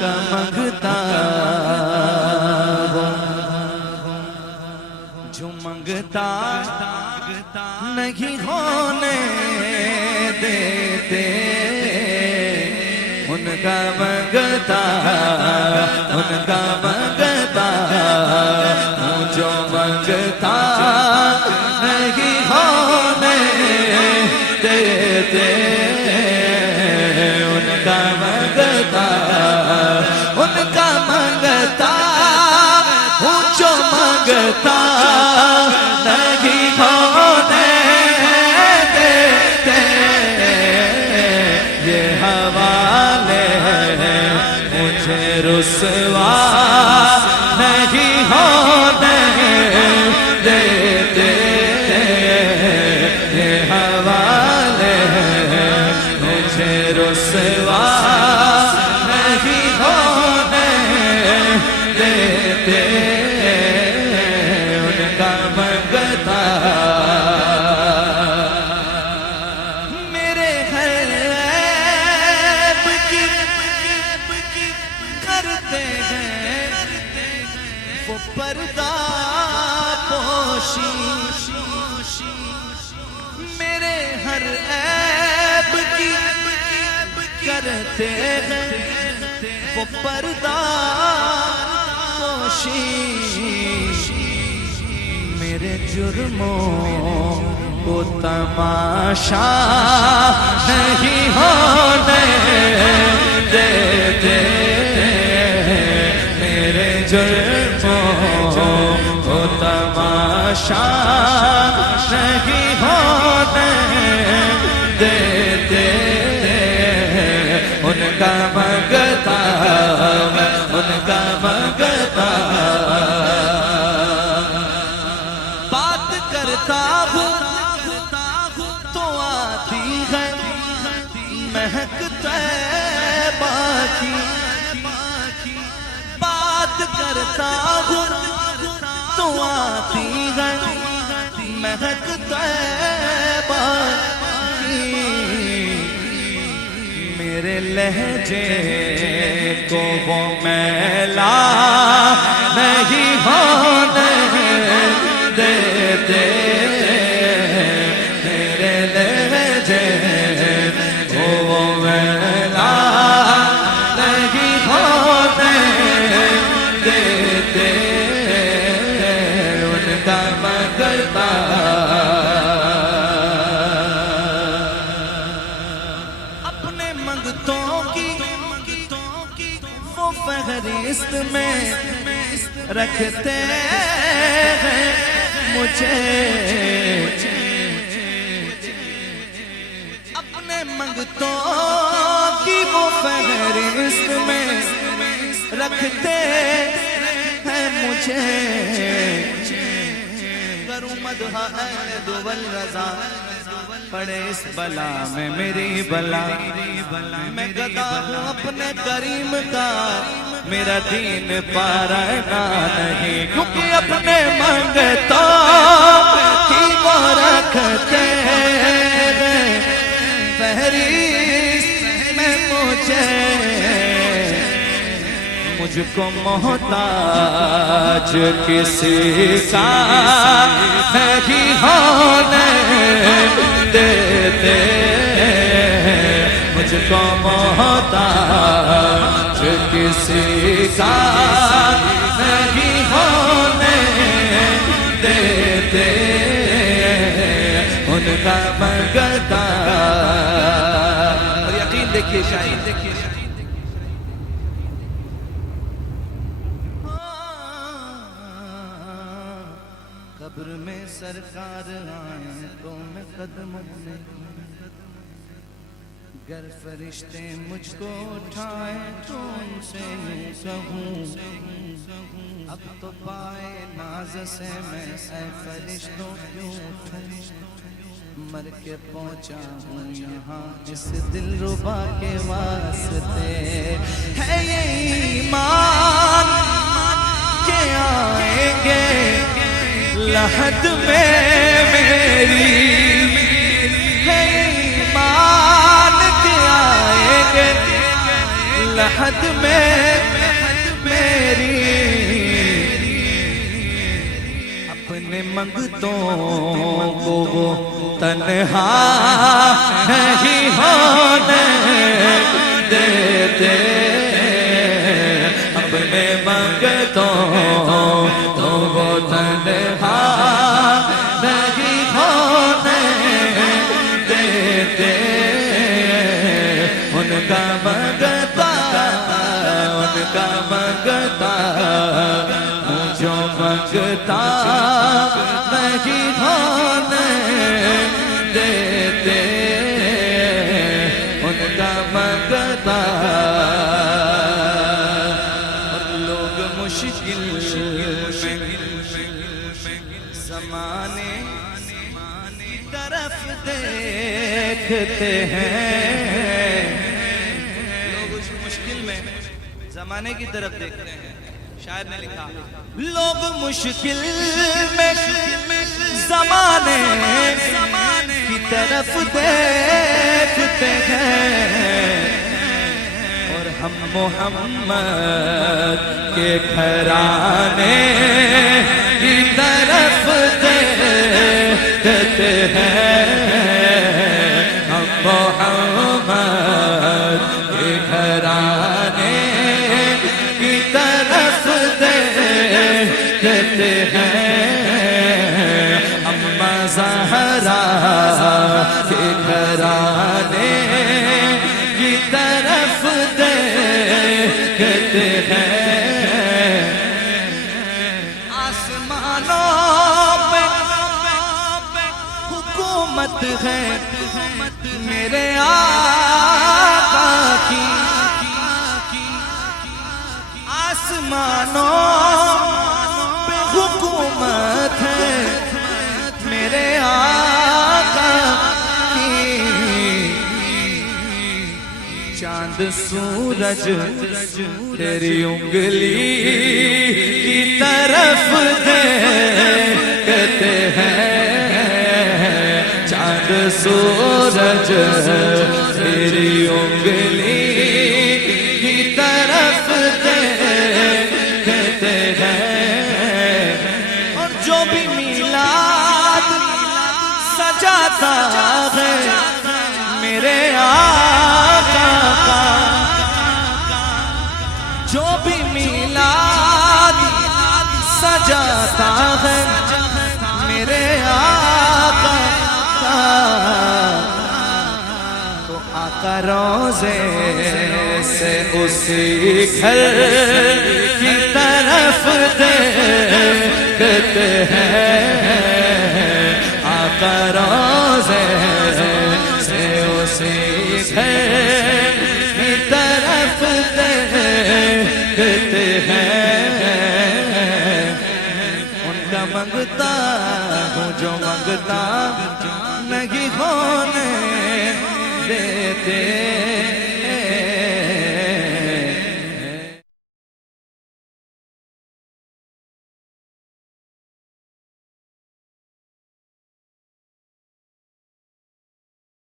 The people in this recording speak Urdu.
کا منگتا جو منگتا نہیں ہونے دیتے ان کا منگتا جو منگتا نہیں ہونے دیتے ان کا منگتا جو منگتا نہیں ہونے دیتے یہ حوالے مجھے رسوا نہیں ہونے دیتے یہ حوالے مجھے رسوا نہیں ہونے دیتے ان کا منگتا میرے ہر عیب کی کرتے ہیں وہ پردہ پوشی میرے ہر عیب کی کرتے ہیں وہ پردہ پوشی میرے جرموں کو تماشا نہیں ہونے دیتے میرے جرموں کو تماشا نہیں ہونے دیتے ان کا منگتا بات کرتا ہوں تو آتی ہے مہک طیبہ کی بات کرتا ہوں تو آتی ہے مہک طیبہ کی میرے لہجے کو وہ میلا نہیں ہونے دیتے میرے لہجے کو وہ میلا نہیں ہونے دیتے ان کا منگتا فہرست میں رکھتے ہیں مجھے اپنے منگتوں کی وہ فہرست میں رکھتے ہیں مجھے کروں مدح اہل دول رضا پڑے اس بلا میں میری بلا میں گدا ہوں اپنے کریم کا میرا دین پارنا نہیں کیونکہ اپنے منگتوں کی وہ رکھتے ہیں فہرست میں مجھ کو محتاج کسی کا نہیں ہونے دیتے مجھ کو محتاج کسی کا نہیں ہونے دیتے ان کا منگتا اور یقین دیکھیے شاید دیکھیے قبر میں سرکار آئے تو میں قدموں میں گر فرشتے مجھ کو اٹھائے تو ان سے یوں کہوں اب تو پائے ناز سے میں اے فرشتوں کیوں اٹھوں مر کے پہنچا ہوں یہاں اس دل ربا کے واسطے ہے یہ ایمان کہ آئیں گے لحد میں میری ہے ایمان کہ آئیں گے لحد میں میری اپنے منگتوں کو وہ تنہا نہیں ہونے دیتے، اپنے منگتوں کو وہ تنہا نہیں ہونے دیتے، ان کا منگتا جو منگتا نہیں ہونے دیتے، ان کا منگتا لوگ مشکل زمانے کی طرف دیکھتے ہیں، لوگ مشکل میں زمانے کی طرف دیکھتے ہیں۔ شاعر نے لکھا لوگ مشکل میں زمانے کی طرف دیکھتے ہیں، اور ہم محمد کے گھرانے کی طرف دیکھتے ہیں، ہم محمد کے گھرانے کی طرف دیکھتے ہیں، اماں زہرا کے گھرانے کی طرف دیکھتے ہیں، آسمانوں پہ حکومت ہے میرے آقا کی، آسمانوں پہ حکومت ہے میرے آقا کی، چاند سورج تیری انگلی کی طرف دیکھتے ہیں، چاند سورج تیری انگلی کی طرف دیکھتے ہیں، اور جو بھی میلاد سجاتا ہے میرے آقا کا، جو بھی میلاد سجاتا ہے میرے آقا کا، تو آقا روزے سے اسی گھر کی طرف دیکھتے ہیں، آقا روزے سے اسی گھر کی طرف دیکھتے ہیں، ان کا منگتا ہوں جو منگتا نہیں ہونے دیتے۔